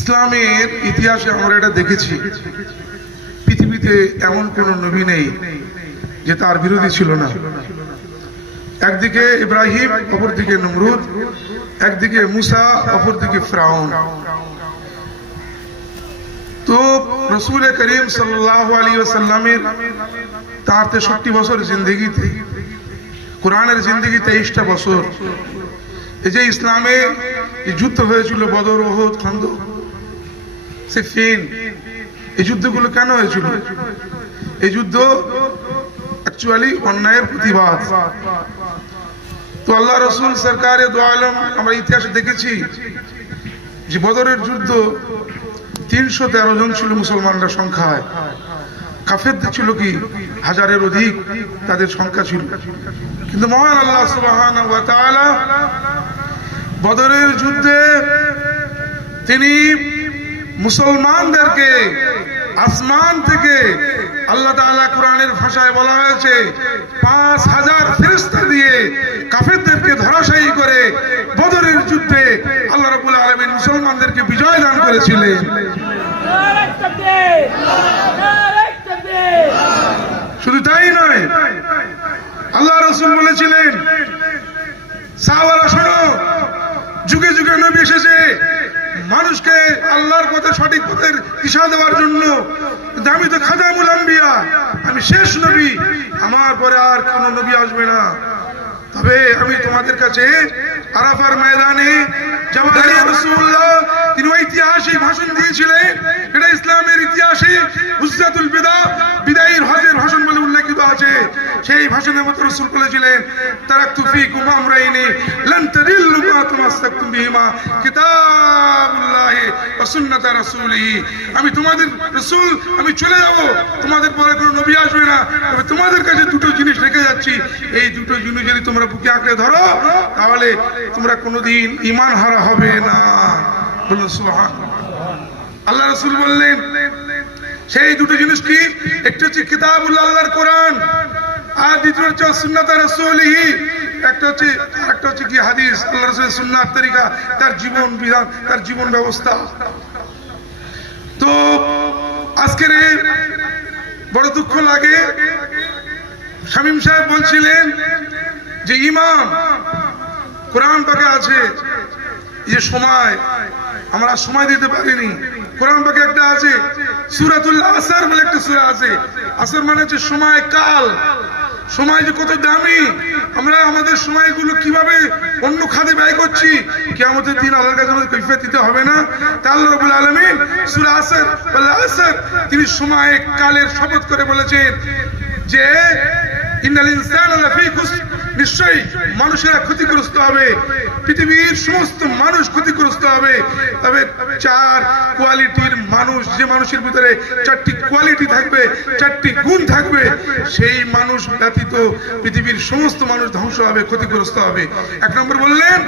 ইসলামের ইতিহাসে আমরা এটা দেখেছি, পৃথিবীতে এমন কোন নবী নেই যে তার বিরোধী ছিল না। একদিকে ইব্রাহিম, অপরদিকে নমরুদ, একদিকে মুসা, অপরদিকে ফিরআউন। তো রাসূল করিম সাল্লাল্লাহু আলাইহি ওয়াসাল্লামের তার 63 বছর জিন্দেগিতে, কোরআনের জিন্দেগি 23টা বছর। এই যে ইসলামে যুদ্ধ হয়েছিল, বদর, উহুদ, খন্দক, সিফিন, এই যুদ্ধগুলো কেন হয়েছিল? এই যুদ্ধ অ্যাকচুয়ালি অন্যায়ের প্রতিবাদ। তো আল্লাহ রসুল সরকারে দো আলম আমরা ইতিহাসে দেখেছি যে বদরের যুদ্ধ 313 জন ছিল মুসলমানরা সংখ্যায়, কাফেরদের ছিল কি 1000-এর অধিক তাদের সংখ্যা ছিল। কিন্তু মহান আল্লাহ সুবহানাহু ওয়া তাআলা বদরের যুদ্ধে তিনি মুসলমানদেরকে আসমান থেকে, আল্লাহ তাআলা কোরআনের ভাষায় বলা হয়েছে, 5000 ফেরেশতা দিয়ে কাফেরদেরকে ধরাশায়ী করে বদরের যুদ্ধে আল্লাহ রাব্বুল আলামিন মুসলমানদেরকে বিজয় দান করেছিলেন। শুধু তাই নয়, আল্লাহ রাসূল বলেছিলেন, সাহাবারা শোনো, যুগে যুগে নবী এসেছে মানুষকে আল্লাহর পথে, সঠিক পথের দিশা দেওয়ার জন্য, কিন্তু আমি তো খাতামুল আম্বিয়া, আমি শেষ নবী, আমার পরে আর কোন নবী আসবে না। তবে আমি তোমাদের কাছে আরাফার ময়দানে রাসূলুল্লাহ তিনি ঐতিহাসিক ভাষণ দিয়েছিলেন, এটা ইসলামের ইতিহাসে হুজ্জাতুল বিদা, বিদায়ীর হজের ভাষণ বলে উল্লেখিত আছে। সেই ভাষণের মধ্যে রাসূল বলেছিলেন, তারাকতু ফীকুম আমরাইনি লান তাদিল্লু মা তামাসসাকতুম বিহিমা কিতাবুল্লাহি ওয়া সুন্নাত রাসূলিহি। আমি তোমাদের রাসূল, আমি চলে যাব, তোমাদের পরে কোনো নবী আসবে না, তবে তোমাদের কাছে দুটো জিনিস রেখে যাচ্ছি, এই দুটো জিনিস যদি তোমরা বুকে আঁকড়ে ধরো তাহলে তোমরা কোনোদিন ঈমান হারা হবে না। বলুন সুবহানাল্লাহ। আল্লাহ রাসূল বললেন সেই দুটো জিনিস কি? একটা হচ্ছে কিতাবুল্লাহ, আল্লাহর কোরআন, আর দ্বিতীয় হচ্ছে সুন্নাত রাসূলিহি, একটা হচ্ছে কি হাদিস, আল্লাহ রাসূলের সুন্নাত তরিকা, তার জীবন বিধান, তার জীবন ব্যবস্থা। তো আজকের বড় দুঃখ লাগে, শামীম সাহেব বলছিলেন যে ইমাম কোরআন পাকে আছে, যে সময় আমরা সময় দিতে পারিনি, কোরআন পাকে একটা আছে সূরাতুল আসর বলে একটা সূরা আছে। আসর মানে হচ্ছে সময়, কাল, সময় যে কত দামি, আমরা আমাদের সময়গুলো কিভাবে অন্য খাতে ব্যয় করছি, কিয়ামতের দিন আল্লাহর কাছে আমাদের কৈফিয়ত দিতে হবে না? তা আল্লাহ রাব্বুল আলামিন সূরা আসর ওয়াল আসর, তিনি সময়, কালের শপথ করে বলেছেন যে ইন্নাল ইনসানা লাফী খুসর, নিশ্চয়ই মানুষেরা ক্ষতিগ্রস্ত হবে, পৃথিবীর সমস্ত মানুষ ক্ষতিগ্রস্ত হবে। তবে 4 কোয়ালিটির মানুষ, যে মানুষের ভিতরে 4টি কোয়ালিটি থাকবে, 4টি গুণ থাকবে, সেই মানুষ ব্যতীত পৃথিবীর সমস্ত মানুষ ধ্বংস হবে, ক্ষতিগ্রস্ত হবে। 1 নম্বর বললেন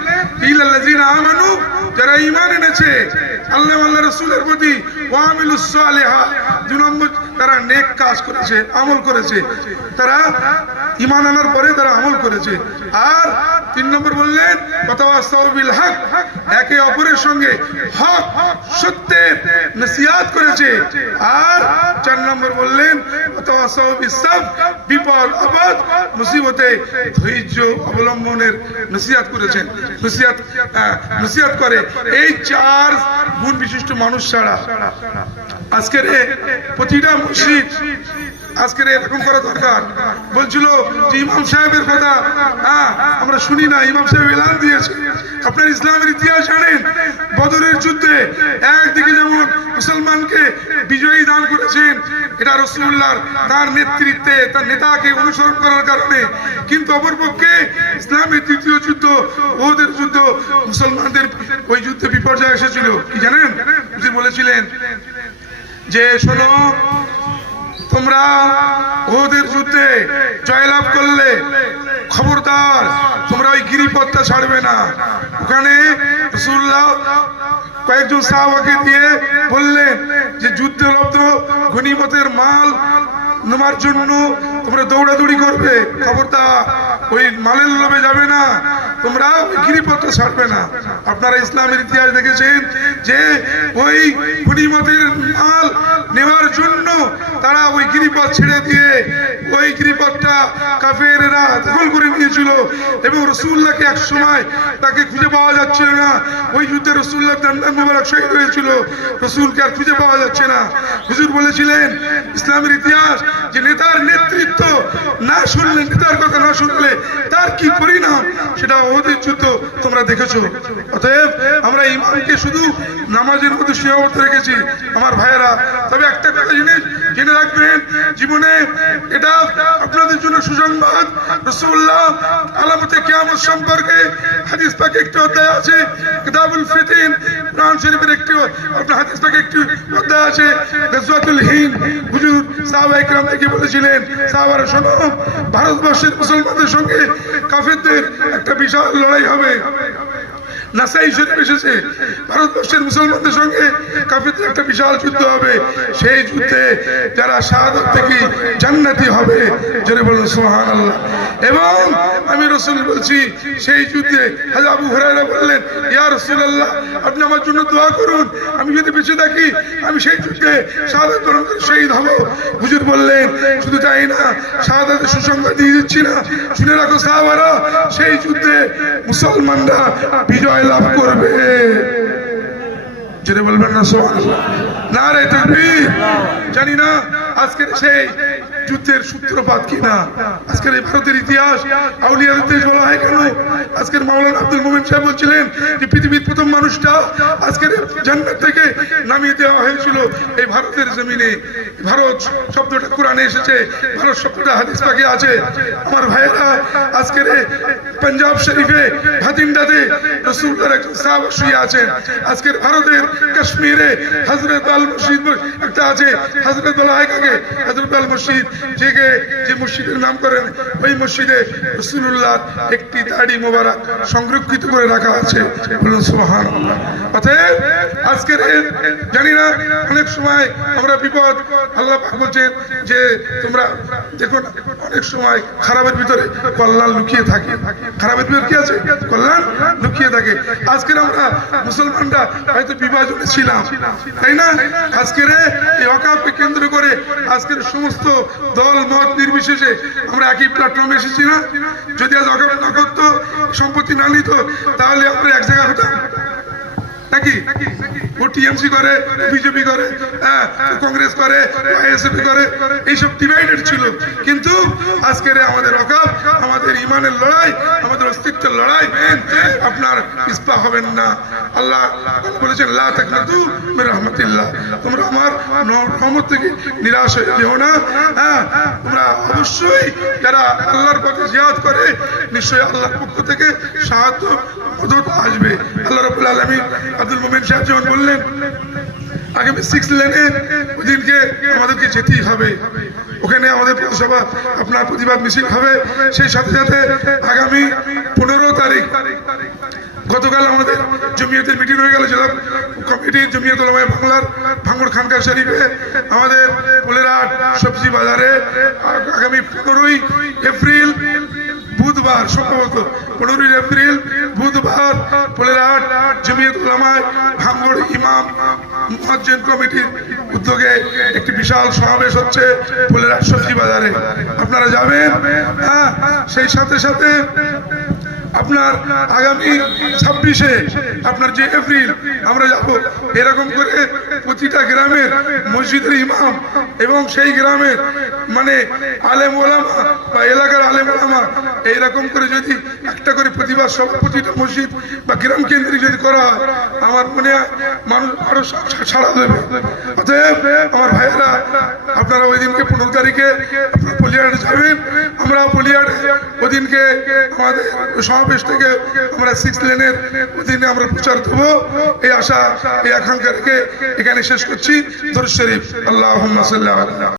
ইল্লাল্লাযিনা আমানু, যারা ঈমান এনেছে আল্লাহ আল্লাহ রাসূলের প্রতি, ওয়া আমিলুস সালিহাত, 2 নম্বর তারা নেক কাজ করেছে, আমল করেছে, তারা ঈমান আনার পরে তারা আমল করেছে। আর 3 নম্বর বললেন ওয়াতাওয়াসাউ বিল হক, একে অপরের সঙ্গে হক, সত্যের নসিহত করেছে। আর 4 নম্বর বললেন ওয়াতাওয়াসাউ বিস সাবর, বিপদ আপদ মুসিবতে ধৈর্য অবলম্বনের নসিহত করেছেন, নসিহত করে। এই 4 গুণ বিশিষ্ট মানুষ ছাড়া আজকের প্রতিটা মুর্শিদ আজকের এরকম করা দরকার। বলছিল যে ইমাম সাহেবের কথা আমরা শুনি না, ইমাম সাহেব এলান দিয়েছে। আপনার ইসলামের ইতিহাস জানেন, বদরের যুদ্ধে একদিকে যেমন মুসলমানকে বিজয়ী দান করেছেন, এটা রাসূলুল্লাহর তার নেতৃত্বে, তার নেতাকে অনুসরণ করার কারণে, কিন্তু অপরপক্ষে ইসলামের দ্বিতীয় যুদ্ধ, ওদের যুদ্ধ, মুসলমানদের ওই যুদ্ধে বিপর্যয় এসেছিল। কি জানেন? তিনি বলেছিলেন যে শোনো, তোমরা ওদের যুদ্ধে জয়লাভ করলে খবরদার তোমরা ওই গিরিপথটা ছাড়বে না। ওখানে রাসূলুল্লাহ কয়েকজন সাহাবাকে দিয়ে বললেন যে যুদ্ধে লব্ধ গনিমতের মাল নেওয়ার জন্য তোমরা দৌড়াদৌড়ি করবে, খবরদার ওই মালের লোভে যাবে না। তোমরা গিরিপথটা ছাড়বে না। আপনারা ইসলামের ইতিহাস দেখেছেন যে ওই গনিমতের মাল নেওয়ার জন্য তারা ওই গিরিপথ ছেড়ে দিয়ে ওই গিরিপথটা কাফেররা দখল করে নিয়েছিল এবং রাসূলুল্লাহকে এক সময় তাকে খুঁজে পাওয়া যাচ্ছিল না। ওই যুদ্ধে রাসূলুল্লাহ দান্দান মোবারক শহীদ হয়েছিল, রাসূলকে আর খুঁজে পাওয়া যাচ্ছে না। হুজুর বলেছিলেন ইসলামের ইতিহাস যে নেতার নেতৃত্ব না শুনলে, নেতার কথা না শুনলে তার কি পরিণাম সেটা ওদের যুদ্ধ তোমরা দেখেছো। অতএব আমরা ইমানকে শুধু নামাজের মধ্যে সীমাবদ্ধ রেখেছি আমার ভাইয়েরা। তবে একটা কথা জিনিস জেনে রাখবেন, জীবনে এটা আপনাদের জন্য সুসংবাদ, রাসূলুল্লাহ আলামতে কিয়ামত সম্পর্কে হাদিস পাকে একটি অধ্যায় আছে, কিতাবুল ফিতিন কোরআন শরীফের একটি আপনার হাদিস পাকে একটি অধ্যায় আছে, গাজওয়াতুল হিন্দ। হুজুর সাহাবায়ে কেরামকে বলেছিলেন, সাহাবারা শোনো, ভারতবর্ষের মুসলমানদের সঙ্গে কাফেরদের একটা বিশাল লড়াই হবে। নাসাই শরীফ এসেছে, ভারতবর্ষের মুসলমানদের সঙ্গে কাফেরদের একটা বিশাল যুদ্ধ হবে। সেই যুদ্ধে যারা শাহাদাত থেকে জান্নাতি হবে, জোরে বলুন সুবহানাল্লাহ। এবং আমি রাসূল বলছি সেই যুদ্ধে হযরত আবু হুরায়রা বললেন, ইয়া রাসূলুল্লাহ আপনি আমার জন্য দোয়া করুন, আমি যদি বেঁচে থাকি আমি সেই যুদ্ধে শাহাদাত বরণ করে শহীদ হব। হুজুর বললেন শুধু তাই না, শাহাদাতের সুসংবাদ দিয়ে দিচ্ছি না, শুনে রাখো সাহাবারা, সেই যুদ্ধে মুসলমানরা বিজয় লাভ করবে। জোরে বলবেন না সুবহানাল্লাহ, নারে তাকবীর। জানি না আজকের সেই যুদ্ধের সূত্রপাত কিনা, আজকের এই ভারতের ইতিহাস আউলিয়াদের দেশ বলা হয় কেন? আজকের মাওলানা আব্দুল মোমেন সাহেব বলছিলেন যে পৃথিবীর প্রথম মানুষটা আজকের জান্নাত থেকে নামিয়ে দেওয়া হয়েছিল এই ভারতের জমিনে। ভারত শব্দটা কোরআনে এসেছে, ভারত শব্দটা হাদিস পাকে আছে। আমার ভাইয়েরা, আজকের পাঞ্জাব শরীফে ভাতিন্ডাতে রাসূলুল্লাহর একজন সাহাবা শুয়ে আছেন। আজকের ভারতের কাশ্মীরে হযরত আল মসজিদ একটা আছে, হযরত বলা হয় কাকে? হযরত আল মসজিদ, যে মসজিদের নাম করেন ওই মসজিদে রাসূলুল্লাহর একটি দাড়ি মোবারক সংরক্ষিত করে রাখা আছে। বলুন সুবহানাল্লাহ। অতএব আজকের জানি না অনেক সময় আমরা বিপদ, আল্লাহ পাক বলছেন যে তোমরা দেখো অনেক সময় খারাপের ভিতরে কল্যাণ লুকিয়ে থাকে। খারাপের ভিতরে কি আছে? কল্যাণ লুকিয়ে থাকে। আজকের আমরা মুসলমানরা হয়তো বিভাজনে ছিলাম, তাই না? আজকের এই ওয়াকফকে কেন্দ্র করে আজকের সমস্ত দল মত নির্বিশেষে আমরা একই প্ল্যাটফর্মে এসেছি না? যদি আজ ওয়াকফ না করতো, সম্পত্তি না নিত, তাহলে আমরা এক জায়গায় হতাম নাকি? ও টিএমসি করে, বিজেপি করে, কংগ্রেস করে, আইএসএফ করে, এইসব ডিভাইডেড ছিল। কিন্তু আজকের আমাদের ওয়াকফ, আমাদের ইমানের লড়াই, আমাদের অস্তিত্বের লড়াই, আপনার ইসপা হবেন না। আল্লাহ বলেছেন লা তাকনাতু মির রাহমাতিল্লাহ, তোমরা আমার রহমত থেকে নিরাশ হয়ে যেও না। তোমরা অবশ্যই যারা আল্লাহর পথে জিহাদ করে, নিশ্চয়ই আল্লাহর পক্ষ থেকে সাহায্য মদদ আসবে। আল্লাহ রাব্বুল আলামিন আব্দুল মোমেন সাহেব যেমন বললেন আগামী 6 লেনে ওদিনকে আমাদেরকে যেতেই হবে, ওখানে আমাদের পৌরসভা আপনার প্রতিবাদ মিছিল হবে। সেই সাথে সাথে আগামী 15 তারিখ গতকাল আমাদের জমিয়তের মিটিং হয়ে গেল, জেলা কমিটির জমিয়ত উলামায়ে বাংলার ভাঙ্গুর খানকা শরীফে আমাদের পোলেরহাট সবজি বাজারে আগামী 15 এপ্রিল বুধবার, সম্ভবত 15 এপ্রিল বুধবার পোলেরহাট জমিয়ত উলামায়ে ভাঙ্গুর ইমাম মুয়াজ্জিন কমিটির উদ্যোগে একটি বিশাল সমাবেশ হচ্ছে পোলেরহাট সবজি বাজারে। আপনারা যাবেন। সেই সাথে সাথে আপনার আগামী 26-এ আপনার যে এপ্রিল আমরা যাব, এরকম করে প্রতিটা গ্রামের মসজিদের ইমাম এবং সেই গ্রামের মানে আলেম ওলামা বা এলাকার আলেম ওলামা এইরকম করে যদি একটা করে প্রতিবাদ সভা প্রতিটা মসজিদ বা গ্রাম কেন্দ্রে যদি করা হয়, আমার মনে হয় মানুষ আরো সাড়া দেবে। অতএব আমার ভাইয়েরা, আপনারা ওই দিনকে 15 তারিখে আপনার পলিয়ারে যাবেন। আমরা পলিয়ারে ওদিনকে আমাদের সমাবেশ থেকে আমরা 6 লেনের অধীনে আমরা প্রচার দেবো, এই আশা, এই আকাঙ্ক্ষা রেখে এখানে শেষ করছি। দরুদ শরীফ। আল্লাহুম্মা সাল্লি আলা